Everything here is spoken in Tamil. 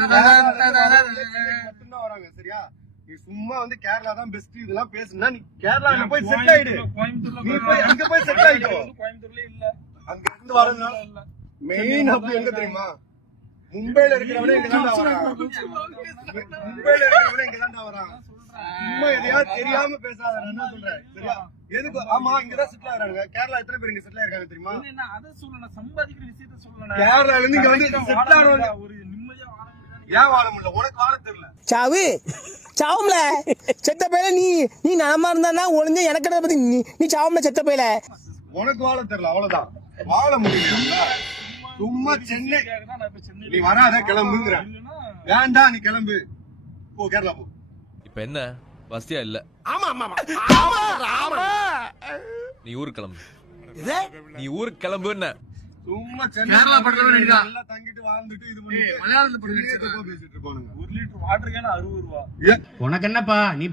மட்டும்தான் வராங்க. சரியா? நீ சும்மா வந்து கேரளா தான் பெஸ்ட் இதெல்லாம் பேசுனா நீ கேரளால போய் செட் ஆயிடு. நீ போய் அங்க போய் செட் ஆயிடு. கோயம்புத்தூர்ல இல்ல. அங்க இருந்து வரதுனால மெயின் ஹப் எங்க தெரியுமா? மும்பைல இருக்கிறவனே இங்க தான் வராங்க. மும்பைல இருக்கிறவனே இங்க தான் வராங்க. சும்மா எதையா தெரியாம பேசாத. என்ன சொல்றேன்? சரியா? எதுக்கு? ஆமா இங்க தான் செட்டில் ஆறாங்க. கேரளா எத்தனை பேர் இங்க செட்டில் ஆயிருக்காங்க தெரியுமா? என்ன அத சொல்லணும், சம்பாதிக்கிற விஷயத்தை சொல்லணும். கேரளால இருந்து இங்க வந்து செட்டில் ஆனவங்க ஒரு நிம்மதியா வாழ முடியல. ஏன் வாழ முடியல? உனக்கு வாழ தெரியல. சாவு சாவும்ல செத்த பையில நீ நலமா இருந்தா ஒளிஞ்ச எனக்கு பத்தி நீ சாவும்ல செத்த பையில. உனக்கு வாழ தெரியல, அவ்வளவுதான். வாழ முடியல. சும்மா சென்னை நீ வராத, கிளம்புங்கிற. வேண்டாம், நீ கிளம்பு, போ கேரளா போ. இப்ப என்ன வசதியா இல்ல? ஆமா ஆமா ஆமா நீ ஊருக்கு கிளம்பு. நீ ஊருக்கு கிளம்பு. என்ன சும்மா சென்னை நல்லா தங்கிட்டு வாழ்ந்துட்டு இது பண்ணிட்டு மலையாளத்துல பேசிட்டு இருப்பானுங்க. 1 லிட்டர் வாட்டர் கேன் 60 ரூபாய். உனக்கு என்னப்பா நீ